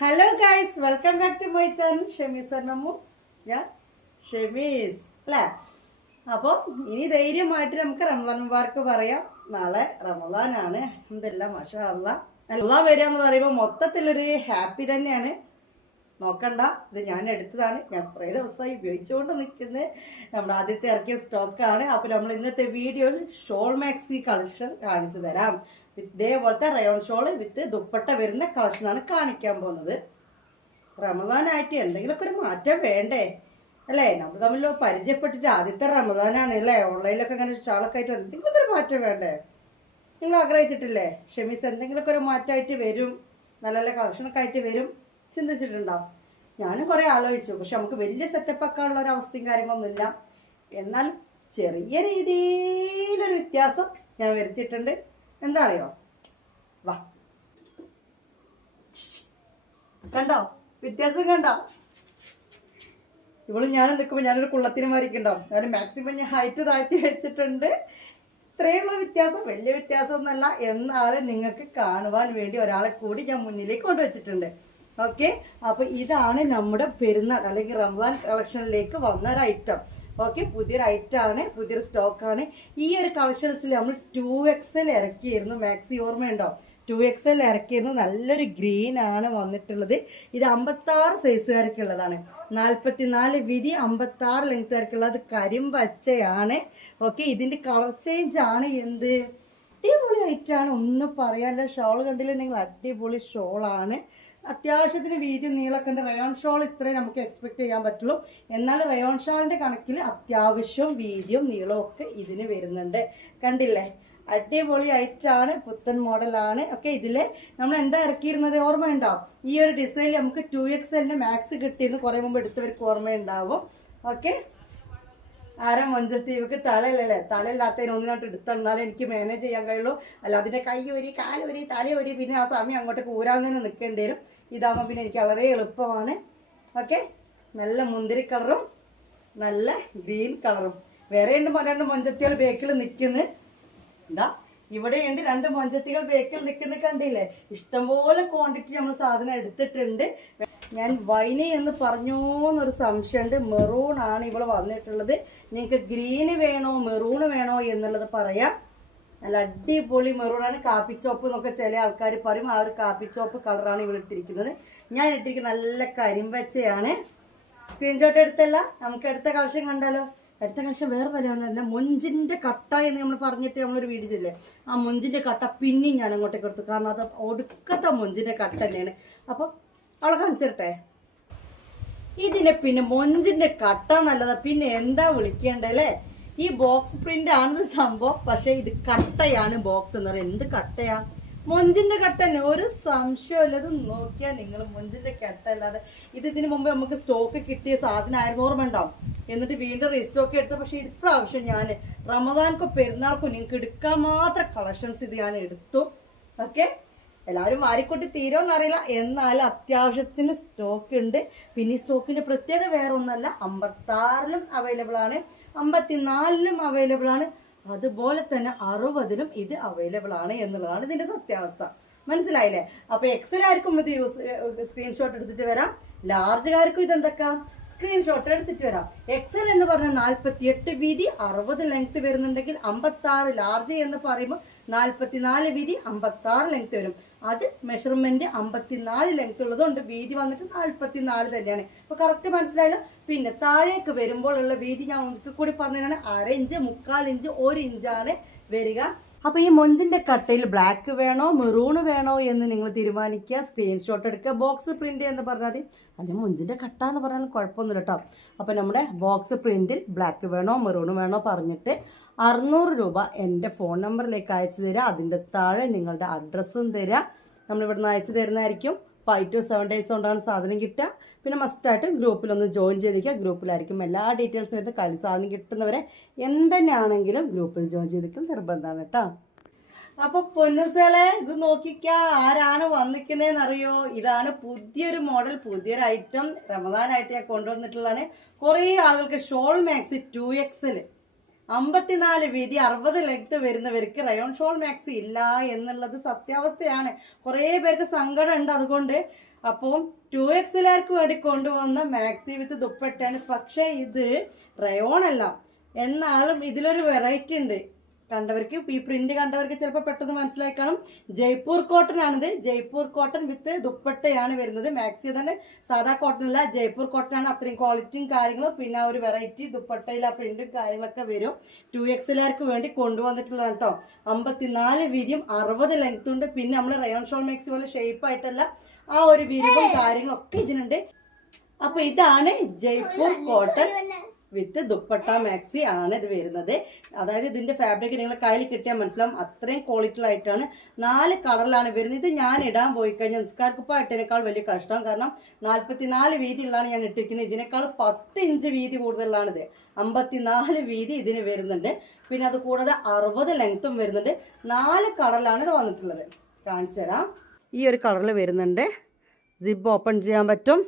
Hello guys, welcome back to my channel Shemees and Mammoos. ഞാൻ ഷെമീസ് അല്ലേ. അപ്പോൾ ഇനി ധൈര്യമായിട്ട് നമുക്ക് റമദാൻ മുബാറക്ക് പറയാം. നാളെ റമദാനാണ്. അൽഹംദുലില്ലാ, മാഷാ അല്ലാഹ്. റമദാൻ വരിക എന്ന് പറയുമ്പോൾ മൊത്തത്തിലൊരു ഹാപ്പി തന്നെയാണ്. നോക്കണ്ട, ഇത് ഞാൻ എടുത്തതാണ്. ഞാൻ കുറേ ദിവസമായി ഉപയോഗിച്ചുകൊണ്ട് നിൽക്കുന്നത്. നമ്മുടെ ആദ്യത്തെ ഇറക്കിയ സ്റ്റോക്കാണ്. അപ്പോൾ നമ്മൾ ഇന്നത്തെ വീഡിയോയിൽ ഷോൾ മാക്സി കളക്ഷൻ കാണിച്ചു തരാം. ഇതേപോലത്തെ റയോൺ ഷോള് വിത്ത് ദുപ്പട്ട വരുന്ന കളക്ഷനാണ് കാണിക്കാൻ പോകുന്നത്. റമദാനായിട്ട് എന്തെങ്കിലുമൊക്കെ ഒരു മാറ്റം വേണ്ടേ അല്ലേ? നമ്മൾ തമ്മിൽ പരിചയപ്പെട്ടിട്ട് ആദ്യത്തെ റമദാനാണ് അല്ലേ? ഓൺലൈനിലൊക്കെ അങ്ങനെ ഷാളൊക്കെ ആയിട്ട് എന്തെങ്കിലുമൊക്കെ ഒരു മാറ്റം വേണ്ടേ? നിങ്ങൾ ആഗ്രഹിച്ചിട്ടില്ലേ ഷെമീസ് എന്തെങ്കിലുമൊക്കെ ഒരു മാറ്റമായിട്ട് വരും, നല്ല നല്ല കളക്ഷനൊക്കെ ആയിട്ട് വരും ചിന്തിച്ചിട്ടുണ്ടാവും. ഞാനും കുറേ ആലോചിച്ചു, പക്ഷെ നമുക്ക് വലിയ സെറ്റപ്പൊക്കെ ഉള്ള ഒരു അവസ്ഥയും കാര്യങ്ങളൊന്നുമില്ല. എന്നാൽ ചെറിയ രീതിയിലൊരു വ്യത്യാസം ഞാൻ വരുത്തിയിട്ടുണ്ട്. എന്താ അറിയോ? വാ, കണ്ടോ വ്യത്യാസം? കണ്ടോ? ഇവള് ഞാൻ നിൽക്കുമ്പോൾ ഞാനൊരു കുള്ളത്തിന് മാറിക്കുണ്ടാവും. ഞാൻ മാക്സിമം ഞാൻ ഹൈറ്റ് താഴ്ത്തി വെച്ചിട്ടുണ്ട്. ഇത്രയുള്ള വ്യത്യാസം, വലിയ വ്യത്യാസമൊന്നുമല്ല. എന്നാലും നിങ്ങൾക്ക് കാണുവാൻ വേണ്ടി ഒരാളെ കൂടി ഞാൻ മുന്നിലേക്ക് കൊണ്ടുവച്ചിട്ടുണ്ട്. ഓക്കെ, അപ്പൊ ഇതാണ് നമ്മുടെ പെരുന്നാൾ അല്ലെങ്കിൽ റമദാൻ കളക്ഷനിലേക്ക് വന്ന ഒരു ഐറ്റം. ഓക്കെ, പുതിയൊരു ഐറ്റമാണ്, പുതിയൊരു സ്റ്റോക്കാണ്. ഈ ഒരു കളക്ഷൻസിൽ നമ്മൾ 2XL ഇറക്കിയിരുന്നു. മാക്സി ഓർമ്മയുണ്ടോ? 2XL ഇറക്കിയിരുന്നു. നല്ലൊരു ഗ്രീൻ ആണ് വന്നിട്ടുള്ളത്. ഇത് 56 സൈസുകാർക്കുള്ളതാണ്. 44 വീതി, 56 ലെങ്ത്തുകാർക്കുള്ളത് കരിമ്പച്ചയാണ്. ഓക്കെ, ഇതിന്റെ കളർ ചേഞ്ച് ആണ്. എന്ത് അടിപൊളി ഐറ്റാണ്, ഒന്നും പറയാനില്ല. ഷോൾ കണ്ടില്ലെങ്കിൽ അടിപൊളി ഷോളാണ്. അത്യാവശ്യത്തിന് വീതി നീളമൊക്കെ ഉണ്ട്. റയോൺ ഷോൾ ഇത്രയും നമുക്ക് എക്സ്പെക്ട് ചെയ്യാൻ പറ്റുള്ളൂ. എന്നാൽ റയോൺ ഷോളിന്റെ കണക്കിൽ അത്യാവശ്യം വീതിയും നീളവും ഒക്കെ ഇതിന് വരുന്നുണ്ട്. കണ്ടില്ലേ? അടിപൊളി ഐറ്റാണ്, പുത്തൻ മോഡലാണ്. ഓക്കെ, ഇതില് നമ്മൾ എന്താ ഇറക്കിയിരുന്നത് ഓർമ്മയുണ്ടോ? ഈ ഒരു ഡിസൈനിൽ നമുക്ക് 2XL മാക്സ് കിട്ടിയെന്ന് കുറെ മുമ്പ് എടുത്തവർക്ക് ഓർമ്മയുണ്ടാവും. ഓക്കെ, ആരാ മൊഞ്ചത്തി? ഇവക്ക് തലയില്ലല്ലേ? തലയില്ലാത്തതിന് ഒന്നിനായിട്ട് എടുത്തെന്നാലേ എനിക്ക് മാനേജ് ചെയ്യാൻ കഴിയുള്ളൂ. അല്ല അതിന്റെ കൈ ഒരു, കാലൊരു, തലയൊരു, പിന്നെ ആ സമയം അങ്ങോട്ടേക്ക് ഊരാൻ തന്നെ നിൽക്കേണ്ടി വരും. ഇതാകുമ്പോൾ പിന്നെ എനിക്ക് വളരെ എളുപ്പമാണ്. ഓക്കെ, നല്ല മുന്തിരി കളറും നല്ല ഗ്രീൻ കളറും. വേറെ ഉണ്ട് 2 മൊഞ്ചത്തികൾ ബേക്കിൽ നിൽക്കുന്നു. എന്താ ഇവിടെയുണ്ട് 2 മൊഞ്ചത്തികൾ ബേക്കിൽ നിൽക്കുന്നത്. കണ്ടില്ലേ? ഇഷ്ടംപോലെ ക്വാണ്ടിറ്റി നമ്മൾ സാധനം എടുത്തിട്ടുണ്ട്. ഞാൻ വൈന എന്ന് പറഞ്ഞോന്നൊരു സംശയമുണ്ട്. മെറൂൺ ആണ് ഇവിടെ വന്നിട്ടുള്ളത്. നിങ്ങൾക്ക് ഗ്രീന് വേണോ മെറൂണ് വേണോ എന്നുള്ളത് പറയാം. നല്ല അടിപൊളി മെറൂണാണ്. കാപ്പിച്ചോപ്പ് എന്നൊക്കെ ചില ആൾക്കാർ പറയും. ആ ഒരു കാപ്പിച്ചോപ്പ് കളറാണ് ഇവിടെ ഇട്ടിരിക്കുന്നത്. ഞാൻ ഇട്ടിരിക്കുന്നത് നല്ല കരിമ്പച്ചയാണ്. സ്ക്രീൻഷോട്ട് എടുത്തല്ല, നമുക്ക് അടുത്ത കളക്ഷൻ കണ്ടാലോ? അടുത്ത കളക്ഷൻ വേറെ തന്നെയാണ്. മൊഞ്ചിന്റെ കട്ട എന്ന് നമ്മൾ പറഞ്ഞിട്ട് നമ്മളൊരു വീഡിയോ ചെയ്യില്ലേ, ആ മൊഞ്ചിന്റെ കട്ട പിന്നെയും ഞാൻ അങ്ങോട്ടേക്ക് എടുത്തു. കാരണം അത് ഒടുക്കത്തെ മൊഞ്ചിന്റെ കട്ട തന്നെയാണ്. അപ്പം അവളെ കാണിച്ചിട്ടെ. ഇതിനെ പിന്നെ മൊഞ്ചിന്റെ കട്ട നല്ലതാ, പിന്നെ എന്താ വിളിക്കേണ്ടല്ലേ? ഈ ബോക്സ് പ്രിന്റ് ആണ് സംഭവം, പക്ഷെ ഇത് കട്ടയാണ്. ബോക്സ് എന്ന് പറയുന്നത് എന്ത് കട്ടയാ? മൊഞ്ചിന്റെ കട്ട തന്നെ, ഒരു സംശയമില്ല. ഇത് നോക്കിയാൽ നിങ്ങൾ മൊഞ്ചിന്റെ കട്ട അല്ലാതെ ഇതിന് മുമ്പ് നമുക്ക് സ്റ്റോക്ക് കിട്ടിയ സാധനമായിരുന്നു, ഓർമ്മ ഉണ്ടാവും. എന്നിട്ട് വീണ്ടും റീസ്റ്റോക്ക് എടുത്ത. പക്ഷെ ഇപ്രാവശ്യം ഞാൻ റമദാൻക്കും പെരുന്നാൾക്കും നിങ്ങൾക്ക് എടുക്കാൻ മാത്രം കളക്ഷൻസ് ഇത് ഞാൻ എടുത്തു. ഓക്കെ, എല്ലാവരും വാരിക്കൂട്ടി തീരുമെന്നറിയില്ല, എന്നാലും അത്യാവശ്യത്തിന് സ്റ്റോക്ക് ഉണ്ട്. പിന്നെ ഈ സ്റ്റോക്കിന്റെ പ്രത്യേകത വേറെ ഒന്നല്ല, 56-ലും അവൈലബിൾ ആണ്, 54-ലും അവൈലബിൾ ആണ്, അതുപോലെ തന്നെ 60-ലും ഇത് അവൈലബിൾ ആണ് എന്നുള്ളതാണ് ഇതിന്റെ സത്യാവസ്ഥ. മനസ്സിലായില്ലേ? അപ്പൊ XL ആർക്കും ഇത് സ്ക്രീൻഷോട്ട് എടുത്തിട്ട് വരാം. ലാർജുകാർക്കും ഇതെന്തൊക്കെ സ്ക്രീൻഷോട്ട് എടുത്തിട്ട് വരാം. XL എന്ന് പറഞ്ഞാൽ 48 വീതി, 60 ലെങ്ത് വരുന്നുണ്ടെങ്കിൽ 56 ലാർജ് എന്ന് പറയുമ്പോൾ 44 വീതി, 56 ലെങ്ത് വരും. അത് മെഷർമെന്റ് 54 ലെങ്ത് ഉള്ളതുകൊണ്ട് വീതി വന്നിട്ട് 44 തന്നെയാണ്. അപ്പൊ കറക്റ്റ് മനസ്സിലായല്ലോ. പിന്നെ താഴേക്ക് വരുമ്പോൾ ഉള്ള വീതി ഞാൻ ഒരിക്കൽ കൂടി പറഞ്ഞതാണ്. 1/2 ഇഞ്ച്, 1/4 ഇഞ്ച്, 1 ഇഞ്ചാണ് വരിക. അപ്പൊ ഈ മൊഞ്ചിന്റെ കട്ടയിൽ ബ്ലാക്ക് വേണോ മെറൂണ് വേണോ എന്ന് നിങ്ങൾ തീരുമാനിക്കുക. സ്ക്രീൻഷോട്ട് എടുക്കുക. ബോക്സ് പ്രിന്റ് എന്ന് പറഞ്ഞാൽ മതി. അല്ലെങ്കിൽ മൊഞ്ചിന്റെ കട്ട എന്ന് പറഞ്ഞാൽ കുഴപ്പമൊന്നുമില്ല കേട്ടോ. അപ്പൊ നമ്മുടെ ബോക്സ് പ്രിന്റിൽ ബ്ലാക്ക് വേണോ മെറൂണ് വേണോ പറഞ്ഞിട്ട് 600 രൂപ എൻ്റെ ഫോൺ നമ്പറിലേക്ക് അയച്ചു തരിക. അതിൻ്റെ താഴെ നിങ്ങളുടെ അഡ്രസ്സും തരിക. നമ്മളിവിടുന്ന് അയച്ചു തരുന്നതായിരിക്കും. 5 to 7 days കൊണ്ടാണ് സാധനം കിട്ടുക. പിന്നെ മസ്റ്റായിട്ട് ഗ്രൂപ്പിലൊന്ന് ജോയിൻ ചെയ്തിരിക്കുക. ഗ്രൂപ്പിലായിരിക്കും എല്ലാ ഡീറ്റെയിൽസും ആയിട്ട് കളി സാധനം കിട്ടുന്നവരെ എന്തെന്നാണെങ്കിലും ഗ്രൂപ്പിൽ ജോയിൻ ചെയ്തിരിക്കും, നിർബന്ധമാണ് കേട്ടോ. അപ്പൊ പൊന്നുസേളെ, ഇത് നോക്കിക്ക, ആരാണ് വന്നിക്കുന്നതെന്ന് അറിയോ? ഇതാണ് പുതിയൊരു മോഡൽ, പുതിയൊരു ഐറ്റം. റമദാനായിട്ട് ഞാൻ കൊണ്ടുവന്നിട്ടുള്ളതാണ്. കുറേ ആളുകൾക്ക് ഷോൾ മാക്സി 2XL 54 വീതി 60 ലെങ്ത് വരുന്നവർക്ക് റയോൺ ഷോൾ മാക്സി ഇല്ല എന്നുള്ളത് സത്യാവസ്ഥയാണ്. കുറേ പേർക്ക് സങ്കടം ഉണ്ട്. അതുകൊണ്ട് അപ്പോൾ 2XLർക്ക് വേണ്ടി കൊണ്ടുവന്ന മാക്സി വിത്ത് ദുപ്പട്ടയാണ്. പക്ഷേ ഇത് റയോൺ അല്ല, എന്നാലും ഇതിലൊരു വെറൈറ്റി ഉണ്ട്. കണ്ടവർക്ക് ഈ പ്രിന്റ് കണ്ടവർക്ക് ചിലപ്പോൾ പെട്ടെന്ന് മനസ്സിലായി കാണും. ജയ്പൂർ കോട്ടൺ ആണിത്. ജയ്പൂർ കോട്ടൺ വിത്ത് ദുപ്പട്ടയാണ് വരുന്നത്. മാക്സി തന്നെ സാധാ കോട്ടൺ അല്ല, ജയ്പൂർ കോട്ടൺ ആണ്. അത്രയും ക്വാളിറ്റിയും കാര്യങ്ങളും പിന്നെ ഒരു വെറൈറ്റി ദുപ്പട്ടയിൽ ആ പ്രിന്റും കാര്യങ്ങളൊക്കെ വരും. 2XLർക്ക് വേണ്ടി കൊണ്ടുവന്നിട്ടുള്ളതാണ് കേട്ടോ. 54 വീതിയും 60 ലെങ്ത്തും ഉണ്ട്. പിന്നെ നമ്മൾ റയോൺ ഷോൾ മാക്സി പോലെ ഷേപ്പ് ആയിട്ടല്ല, ആ ഒരു വിരിവും കാര്യങ്ങളും ഒക്കെ ഇതിനുണ്ട്. അപ്പൊ ഇതാണ് Jaipur cotton with dupatta maxi ആണ് ഇത് വരുന്നത്. അതായത് ഇതിന്റെ ഫാബ്രിക് നിങ്ങൾ കയ്യിൽ കിട്ടിയാൽ മനസ്സിലാവും, അത്രയും ക്വാളിറ്റി ആയിട്ടാണ്. 4 കളറിലാണ് വരുന്നത്. ഇത് ഞാൻ ഇടാൻ പോയി കഴിഞ്ഞാൽ നിസ്കാർക്കുപ്പ ഇട്ടതിനേക്കാൾ വലിയ കഷ്ടം. കാരണം 44 വീതിയിലാണ് ഞാൻ ഇട്ടിരിക്കുന്നത്. ഇതിനേക്കാൾ 10 ഇഞ്ച് വീതി കൂടുതലാണിത്. 54 വീതി ഇതിന് വരുന്നുണ്ട്. പിന്നെ അത് കൂടാതെ 60 ലെങ്ത്തും വരുന്നുണ്ട്. 4 കളറിലാണ് ഇത് വന്നിട്ടുള്ളത്. കാണിച്ചു തരാം. ഈ ഒരു കളറിൽ വരുന്നുണ്ട്. സിബ് ഓപ്പൺ ചെയ്യാൻ പറ്റും.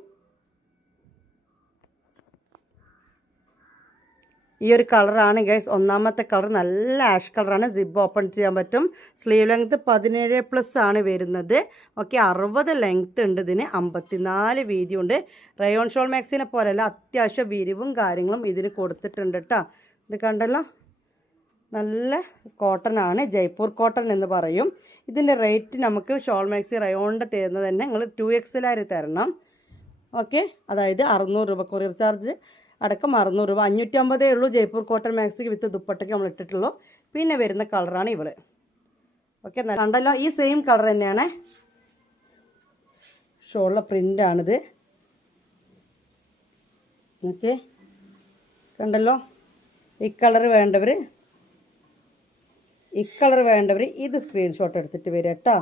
ഈ ഒരു കളറാണ് ഗൈസ്, ഒന്നാമത്തെ കളർ നല്ല ആഷ് കളറാണ്. സിബ് ഓപ്പൺ ചെയ്യാൻ പറ്റും. സ്ലീവ് ലെങ്ത് 17+ ആണ് വരുന്നത്. ഓക്കെ, 60 ലെങ്ത് ഉണ്ട് ഇതിന്. 54 വീതിയുണ്ട്. റയോൺ ഷോൾ മാക്സിനെ പോലെയല്ല, അത്യാവശ്യം വിരിവും കാര്യങ്ങളും ഇതിന് കൊടുത്തിട്ടുണ്ട് കേട്ടോ. ഇത് കണ്ടല്ലോ, നല്ല കോട്ടൺ ആണ്. ജയ്പൂർ കോട്ടൺ എന്ന് പറയും. ഇതിൻ്റെ റേറ്റ് നമുക്ക് ഷോൾ മാക്സി റയോണിൻ്റെ തരുന്നത് തന്നെ നിങ്ങൾ 2XL തരണം. ഓക്കെ, അതായത് 600 രൂപ കൊറിയർ ചാർജ് അടക്കം 600 രൂപ. 550 ഉള്ളൂ ജയ്പൂർ കോട്ടൺ മാക്സിക്ക് വിത്ത് ദുപ്പട്ടയ്ക്ക് നമ്മൾ ഇട്ടിട്ടുള്ളൂ. പിന്നെ വരുന്ന കളറാണ് ഇവള്. ഓക്കെ, കണ്ടല്ലോ, ഈ സെയിം കളർ തന്നെയാണ്. ഷോളിലെ പ്രിൻ്റാണിത്. ഓക്കെ, കണ്ടല്ലോ. ഈ കളർ വേണ്ടവർ ഇത് സ്ക്രീൻഷോട്ട് എടുത്തിട്ട് വരിക കേട്ടോ.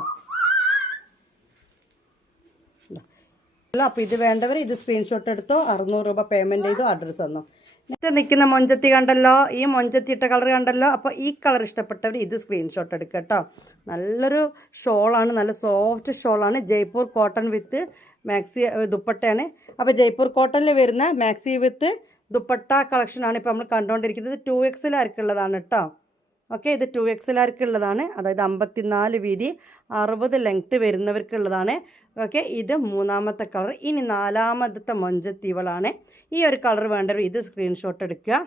അപ്പോൾ ഇത് വേണ്ടവർ ഇത് സ്ക്രീൻഷോട്ട് എടുത്തോ, 600 രൂപ പേയ്മെൻറ്റ് ചെയ്തോ, അഡ്രസ്സ് തന്നോ. ഇത് നിൽക്കുന്ന മൊഞ്ചത്തി കണ്ടല്ലോ, ഈ മൊഞ്ചത്തി ഇട്ട കളർ കണ്ടല്ലോ. അപ്പോൾ ഈ കളർ ഇഷ്ടപ്പെട്ടവർ ഇത് സ്ക്രീൻഷോട്ട് എടുക്കുക കേട്ടോ. നല്ലൊരു ഷോളാണ്, നല്ല സോഫ്റ്റ് ഷോളാണ്. ജയ്പൂർ കോട്ടൺ വിത്ത് മാക്സി ദുപ്പട്ടയാണ്. അപ്പോൾ ജയ്പൂർ കോട്ടണിൽ വരുന്ന മാക്സി വിത്ത് ദുപ്പട്ട കളക്ഷനാണ് ഇപ്പോൾ നമ്മൾ കണ്ടുകൊണ്ടിരിക്കുന്നത്. 2XLർക്കുള്ളതാണ് കേട്ടോ. ഓക്കെ, ഇത് 2XLർക്കുള്ളതാണ്. അതായത് 54 വീതി 60 ലെങ്ത്ത് വരുന്നവർക്കുള്ളതാണ്. ഓക്കെ, ഇത് മൂന്നാമത്തെ കളർ. ഇനി നാലാമത്തെ മൊഞ്ചത്തിവളാണ്. ഈ ഒരു കളർ വേണ്ടവർ ഇത് സ്ക്രീൻഷോട്ട് എടുക്കുക.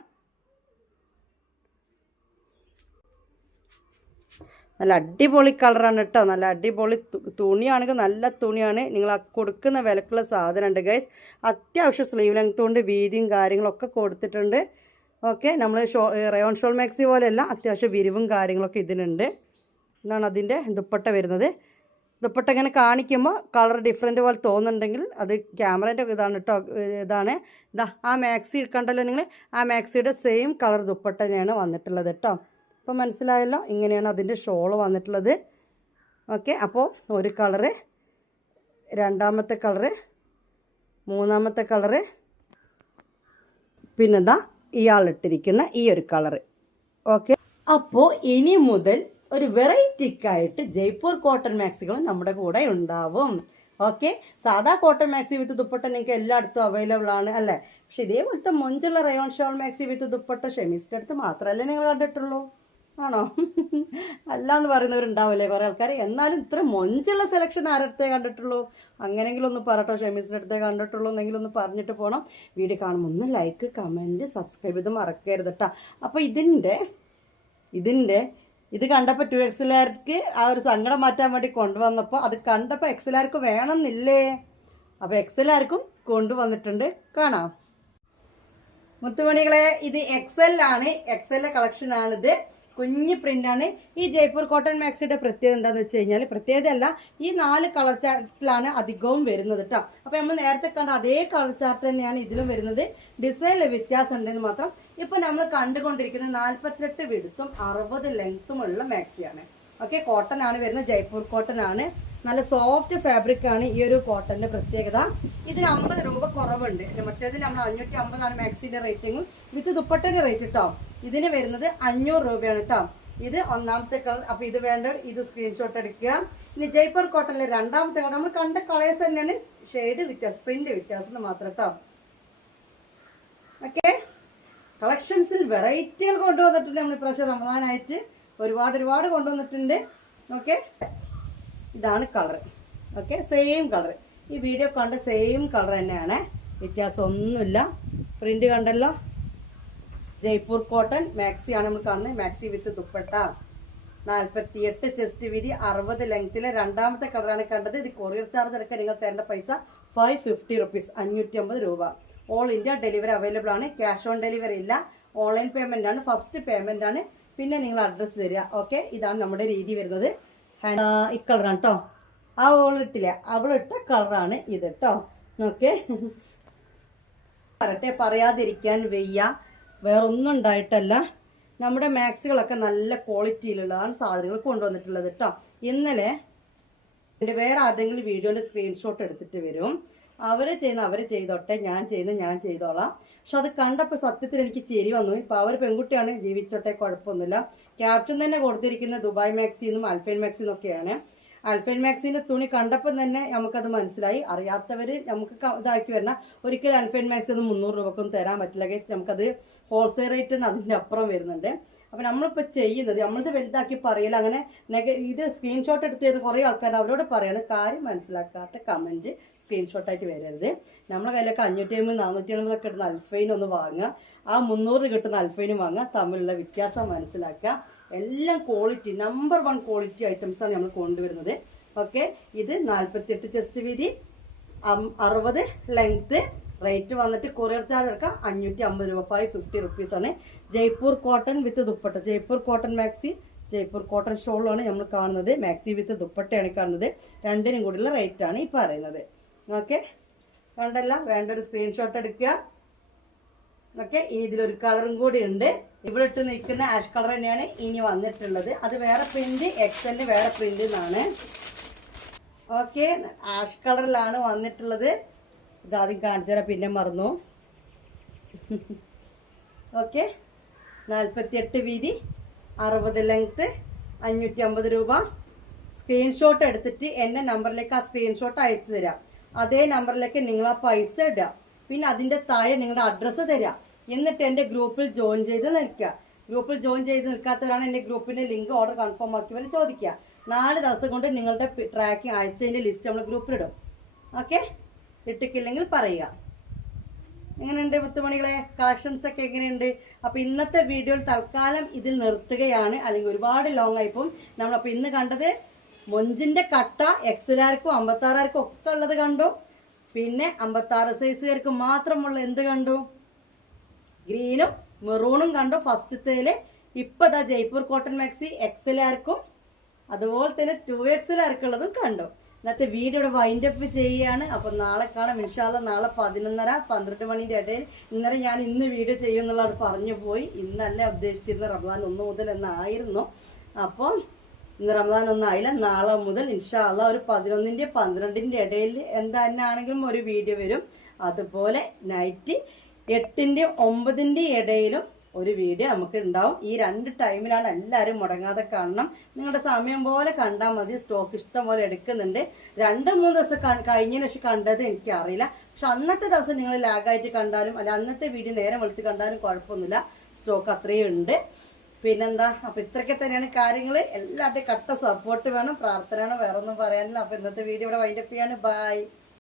നല്ല അടിപൊളി കളറാണ് കേട്ടോ. നല്ല അടിപൊളി തുണിയാണെങ്കിൽ നല്ല തുണിയാണ്. നിങ്ങൾ ആ കൊടുക്കുന്ന വിലക്കുള്ള സാധനം ഉണ്ട് ഗൈസ്. അത്യാവശ്യം സ്ലീവ് ലെങ്ത് കൊണ്ട് വീതിയും കാര്യങ്ങളൊക്കെ കൊടുത്തിട്ടുണ്ട്. ഓക്കെ, നമ്മൾ റയോൺ ഷോൾ മാക്സി പോലെയല്ല, അത്യാവശ്യം വിരിവും കാര്യങ്ങളൊക്കെ ഇതിനുണ്ട്. ഇതാണ് അതിൻ്റെ ദുപ്പട്ട വരുന്നത്. ദുപ്പട്ട ഇങ്ങനെ കാണിക്കുമ്പോൾ കളർ ഡിഫറെൻറ്റ് പോലെ തോന്നുന്നുണ്ടെങ്കിൽ അത് ക്യാമറേൻ്റെ ഇതാണ് കേട്ടോ. ഇതാണ് ആ മാക്സി കണ്ടല്ലോ നിങ്ങൾ, ആ മാക്സിയുടെ സെയിം കളർ ദുപ്പട്ട തന്നെയാണ് വന്നിട്ടുള്ളത് കേട്ടോ. അപ്പോൾ മനസ്സിലായല്ലോ, ഇങ്ങനെയാണ് അതിൻ്റെ ഷോൾ വന്നിട്ടുള്ളത്. ഓക്കെ, അപ്പോൾ ഒരു കളറ്, രണ്ടാമത്തെ കളറ്, മൂന്നാമത്തെ കളറ്, പിന്നെ ഇയാളിട്ടിരിക്കുന്ന ഈ ഒരു കളറ്. ഓക്കെ, അപ്പോൾ ഇനി മുതൽ ഒരു വെറൈറ്റിക്കായിട്ട് ജയ്പൂർ കോട്ടൺ മാക്സികളും നമ്മുടെ കൂടെ ഉണ്ടാവും. ഓക്കെ, സാധാ കോട്ടൺ മാക്സി വിത്ത് ദുപ്പട്ട നിങ്ങൾക്ക് എല്ലായിടത്തും അവൈലബിൾ ആണ് അല്ലേ. പക്ഷെ ഇതേപോലത്തെ മൊഞ്ചുള്ള റയോൺ ഷോൾ മാക്സി വിത്ത് ദുപ്പട്ട ഷെമീസിൻ്റെ അടുത്ത് മാത്രമല്ലേ നിങ്ങൾ കണ്ടിട്ടുള്ളൂ, ആണോ? അല്ല എന്ന് പറയുന്നവരുണ്ടാവില്ലേ കുറേ ആൾക്കാർ. എന്നാലും ഇത്ര മൊഞ്ചുള്ള സെലക്ഷൻ ആരടുത്തേ കണ്ടിട്ടുള്ളൂ? അങ്ങനെയെങ്കിലും ഒന്ന് പറട്ടോ, ഷെമീസിൻ്റെ അടുത്തേ കണ്ടിട്ടുള്ളൂ എന്നെങ്കിലും ഒന്ന് പറഞ്ഞിട്ട് പോകണം. വീഡിയോ കാണുമ്പോൾ ഒന്ന് ലൈക്ക്, കമൻറ്റ്, സബ്സ്ക്രൈബ് ചെയ്ത് മറക്കരുത് കേട്ടോ. അപ്പോൾ ഇത് കണ്ടപ്പോൾ 2XLർക്ക് ആ ഒരു സങ്കടം മാറ്റാൻ വേണ്ടി കൊണ്ടുവന്നപ്പോൾ അത് കണ്ടപ്പോൾ XLർക്ക് വേണമെന്നില്ലേ? അപ്പോൾ XLർക്കും കൊണ്ടുവന്നിട്ടുണ്ട്, കാണാം. മുത്തുമണികളെ, ഇത് XL ആണ്. XL കളക്ഷനാണിത്. കുഞ്ഞ് പ്രിൻ്റാണ്. ഈ ജയ്പൂർ കോട്ടൺ മാക്സിയുടെ പ്രത്യേകത എന്താണെന്ന് വെച്ച് കഴിഞ്ഞാൽ, പ്രത്യേകതയല്ല, ഈ 4 കളർ ചാർട്ടിലാണ് അധികവും വരുന്നത് കേട്ടോ. അപ്പോൾ നമ്മൾ നേരത്തെ കണ്ട അതേ കളർ ചാർട്ട് തന്നെയാണ് ഇതിലും വരുന്നത്. ഡിസൈനിൽ വ്യത്യാസം ഉണ്ടെന്ന് മാത്രം. ഇപ്പോൾ നമ്മൾ കണ്ടുകൊണ്ടിരിക്കുന്നത് 48 വിടുത്തും 60 ലെങ്ത്തുമുള്ള മാക്സിയാണ്. ഓക്കെ, കോട്ടൺ ആണ് വരുന്നത്. ജയ്പൂർ കോട്ടൺ ആണ്. നല്ല സോഫ്റ്റ് ഫാബ്രിക് ആണ് ഈ ഒരു കോട്ടൻ്റെ പ്രത്യേകത. ഇതിന് 50 രൂപ കുറവുണ്ട്. മറ്റേതിന് നമ്മൾ 550 മാക്സിൻ്റെ റേറ്റിങ്ങും വിത്ത് ദുപ്പട്ടൻ്റെ റേറ്റ് കേട്ടോ. ഇതിന് വരുന്നത് 500 രൂപയാണ് കേട്ടോ. ഇത് ഒന്നാമത്തെ കളർ. അപ്പോൾ ഇത് വേണ്ടവർ ഇത് സ്ക്രീൻഷോട്ട് എടുക്കുക. ഇനി ജയ്പൂർ കോട്ടണിലെ രണ്ടാമത്തെ കളർ നമ്മൾ കണ്ട കളേഴ്സ് തന്നെയാണ്, ഷെയ്ഡ് വ്യത്യാസം, പ്രിന്റ് വ്യത്യാസം മാത്രം കേട്ടോ. ഓക്കെ, കളക്ഷൻസിൽ വെറൈറ്റികൾ കൊണ്ടുവന്നിട്ടുണ്ട് നമ്മൾ ഇപ്രാവശ്യം റമദാനായിട്ട്. ഒരുപാട് കൊണ്ടുവന്നിട്ടുണ്ട്. ഓക്കെ, ഇതാണ് കളർ. Okay, same colour. ഈ വീഡിയോ കണ്ട സെയിം കളർ തന്നെയാണ്, വ്യത്യാസമൊന്നുമില്ല. പ്രിന്റ് കണ്ടല്ലോ, ജയ്പൂർ കോട്ടൺ മാക്സിയാണ് നമ്മൾ കാണുന്നത്. മാക്സി വിത്ത് ദുപ്പട്ട, 48 ചെസ്റ്റ് വീതി, 60 ലെങ്ത്തിലെ രണ്ടാമത്തെ കളറാണ് കണ്ടത്. ഇത് കൊറിയർ ചാർജ് അടക്കം നിങ്ങൾ തരേണ്ട പൈസ 550 റുപ്പീസ്, 550 രൂപ. ഓൾ ഇന്ത്യ ഡെലിവറി അവൈലബിൾ ആണ്. ക്യാഷ് ഓൺ ഡെലിവറി ഇല്ല, ഓൺലൈൻ പേയ്മെന്റ് ആണ്. ഫസ്റ്റ് പേയ്മെന്റ് ആണ്, പിന്നെ നിങ്ങൾ അഡ്രസ്സ് തരിക. ഓക്കെ, ഇതാണ് നമ്മുടെ രീതി വരുന്നത്. ഈ കളറാണ് കേട്ടോ, ആ ഓളിട്ടില്ല, അവളിട്ട കളറാണ് ഇത് കേട്ടോ. ഓക്കെ, പറട്ടെ, പറയാതിരിക്കാൻ വയ്യ, വേറൊന്നും ഉണ്ടായിട്ടല്ല. നമ്മുടെ മാക്സികളൊക്കെ നല്ല ക്വാളിറ്റിയിലുള്ളതാണ് സാധനങ്ങൾ കൊണ്ടുവന്നിട്ടുള്ളത് കേട്ടോ. ഇന്നലെ വേറെ ആരുടെങ്കിലും വീഡിയോൻ്റെ സ്ക്രീൻഷോട്ട് എടുത്തിട്ട് വരും, അവർ ചെയ്തോട്ടെ, ഞാൻ ചെയ്തോളാം. പക്ഷെ അത് കണ്ടപ്പോൾ സത്യത്തിൽ എനിക്ക് ചിരി വന്നു. ഇപ്പം അവർ പെൺകുട്ടിയാണ്, ജീവിച്ചോട്ടെ, കുഴപ്പമൊന്നുമില്ല. ക്യാപ്ഷൻ തന്നെ കൊടുത്തിരിക്കുന്നത് ദുബായ് മാക്സിന്നും അൽഫൈൻ മാക്സിന്നൊക്കെയാണ്. അൽഫൈൻ മാക്സിന്റെ തുണി കണ്ടപ്പോൾ തന്നെ നമുക്കത് മനസ്സിലായി. അറിയാത്തവർ നമുക്ക് ഇതാക്കി വരണം. ഒരിക്കലും അൽഫൈൻ മാക്സി ഒന്നും 300 രൂപക്കൊന്നും തരാൻ പറ്റില്ല ഗൈസ്. നമുക്കത് ഹോൾസെയിൽ റേറ്റ് തന്നെ അതിൻ്റെ അപ്പുറം വരുന്നുണ്ട്. അപ്പം നമ്മളിപ്പോൾ ചെയ്യുന്നത്, നമ്മളിത് വലുതാക്കി പറയില്ല. അങ്ങനെ ഇത് സ്ക്രീൻഷോട്ട് എടുത്തത് കുറേ ആൾക്കാർ, അവരോട് പറയാണ് കാര്യം മനസ്സിലാക്കാത്ത കമൻറ്റ് സ്ക്രീൻഷോട്ടായിട്ട് വരരുത്. നമ്മളെ കയ്യിലൊക്കെ 550 450 ഒക്കെ കിട്ടുന്ന അൽഫൈൻ ഒന്ന് വാങ്ങുക, ആ 300 കിട്ടുന്ന അൽഫൈനും വാങ്ങുക, തമ്മിലുള്ള വ്യത്യാസം മനസ്സിലാക്കുക. എല്ലാം ക്വാളിറ്റി, നമ്പർ 1 ക്വാളിറ്റി ഐറ്റംസാണ് നമ്മൾ കൊണ്ടുവരുന്നത്. ഓക്കെ, ഇത് 48 ചെസ്റ്റ് വീതി, 60 ലെങ്ത്ത്, റേറ്റ് വന്നിട്ട് കൊറിയർ ചാർജ് എടുക്കാം 550 രൂപ, 550 റുപ്പീസാണ്. Jaipur cotton with dupatta, Jaipur cotton maxi, Jaipur cotton ഷോളാണ് നമ്മൾ കാണുന്നത്. മാക്സി വിത്ത് ദുപ്പട്ടയാണ് കാണുന്നത്. രണ്ടിനും കൂടിയുള്ള റേറ്റാണ് ഈ പറയുന്നത്. ഓക്കെ, വേണ്ടല്ല, വേണ്ട ഒരു സ്ക്രീൻഷോട്ട് എടുക്കുക. ഓക്കെ, ഇനി ഇതിലൊരു കളറും കൂടി ഉണ്ട്. ഇവിടെ ഇട്ട് നിൽക്കുന്ന ആഷ് കളർ തന്നെയാണ് ഇനി വന്നിട്ടുള്ളത്. അത് വേറെ പ്രിന്റ്, എക്സലിന് വേറെ പ്രിന്റ് എന്നാണ്. ഓക്കെ, ആഷ് കളറിലാണ് വന്നിട്ടുള്ളത്. ഇതാദ്യം കാണിച്ചു തരാം, പിന്നെ മറന്നു. ഓക്കെ, 48 വീതി, 60 ലെങ്ത്ത്, 550 രൂപ. സ്ക്രീൻഷോട്ട് എടുത്തിട്ട് എൻ്റെ നമ്പറിലേക്ക് ആ സ്ക്രീൻഷോട്ട് അയച്ചു തരാം. അതേ നമ്പറിലേക്ക് നിങ്ങൾ ആ പൈസ ഇടുക. പിന്നെ അതിൻ്റെ താഴെ നിങ്ങളുടെ അഡ്രസ്സ് തരിക. എന്നിട്ട് എൻ്റെ ഗ്രൂപ്പിൽ ജോയിൻ ചെയ്ത് നിൽക്കുക. ഗ്രൂപ്പിൽ ജോയിൻ ചെയ്ത് നിൽക്കാത്തവരാണ് എൻ്റെ ഗ്രൂപ്പിൻ്റെ ലിങ്ക് ഓർഡർ കൺഫേം ആക്കിയവർ ചോദിക്കുക. 4 ദിവസം കൊണ്ട് നിങ്ങളുടെ ട്രാക്കിംഗ് അയച്ചതിൻ്റെ ലിസ്റ്റ് നമ്മൾ ഗ്രൂപ്പിലിടും. ഓക്കെ, ഇട്ടിക്കില്ലെങ്കിൽ പറയുക. എങ്ങനെയുണ്ട് മുത്തുമണികളെ, കളക്ഷൻസ് ഒക്കെ എങ്ങനെയുണ്ട്? അപ്പോൾ ഇന്നത്തെ വീഡിയോയിൽ തൽക്കാലം ഇതിൽ നിർത്തുകയാണ്, അല്ലെങ്കിൽ ഒരുപാട് ലോങ് ആയിപ്പോൾ. നമ്മളപ്പോൾ ഇന്ന് കണ്ടത് മൊഞ്ചിൻ്റെ കട്ട എക്സലാർക്കും 56ആർക്കും ഒക്കെ ഉള്ളത് കണ്ടു. പിന്നെ 56 സൈസുകാർക്ക് മാത്രമുള്ള എന്ത് കണ്ടു? ഗ്രീനും മെറൂണും കണ്ടു ഫസ്റ്റത്തേല്. ഇപ്പം ഇതാ ജയ്പൂർ കോട്ടൺ മാക്സി എക്സലാർക്കും അതുപോലെ തന്നെ 2XLാർക്കുള്ളതും കണ്ടു. ഇന്നത്തെ വീഡിയോ ഇവിടെ വൈൻഡ് അപ്പ് ചെയ്യുകയാണ്. അപ്പം നാളെ കാണാം ഇൻഷാ അല്ലാഹ്. നാളെ 11:30-12 മണിൻ്റെ ഇടയിൽ. ഇന്നലെ ഞാൻ ഇന്ന് വീഡിയോ ചെയ്യുമെന്നുള്ളത് പറഞ്ഞു പോയി. ഇന്നല്ല ഉദ്ദേശിച്ചിരുന്ന റമദാൻ 1 മുതൽ എന്നായിരുന്നു. അപ്പം ഇന്ന് റമദാൻ 1 ആയില്ല. നാളെ മുതൽ ഇൻഷാ അല്ലാഹ് ഒരു 11-ൻ്റെ 12-ൻ്റെ ഇടയിൽ എന്താണെങ്കിലും ഒരു വീഡിയോ വരും. അതുപോലെ നൈറ്റ് 8-ൻ്റെയും 9-ൻ്റെയും ഇടയിലും ഒരു വീഡിയോ നമുക്ക് ഉണ്ടാവും. ഈ 2 ടൈമിലാണ് എല്ലാവരും മുടങ്ങാതെ കാണണം. നിങ്ങളുടെ സമയം പോലെ കണ്ടാൽ മതി. സ്റ്റോക്ക് ഇഷ്ടം പോലെ എടുക്കുന്നുണ്ട്. 2-3 ദിവസം കഴിഞ്ഞതിന് ശേഷം കണ്ടത് എനിക്കറിയില്ല. പക്ഷെ അന്നത്തെ ദിവസം നിങ്ങൾ ലാഗായിട്ട് കണ്ടാലും അല്ല അന്നത്തെ വീഡിയോ നേരം വെളുത്ത് കണ്ടാലും കുഴപ്പമൊന്നുമില്ല. സ്റ്റോക്ക് അത്രയും ഉണ്ട്. പിന്നെന്താ, അപ്പം ഇത്രയൊക്കെ തന്നെയാണ് കാര്യങ്ങൾ. എല്ലാവരുടെയും കട്ട സപ്പോർട്ട് വേണം, പ്രാർത്ഥന വേണം, വേറെ ഒന്നും പറയാനില്ല. അപ്പം ഇന്നത്തെ വീഡിയോ ഇവിടെ വൈൻഡപ്പ് ചെയ്യാണ്. ബൈ.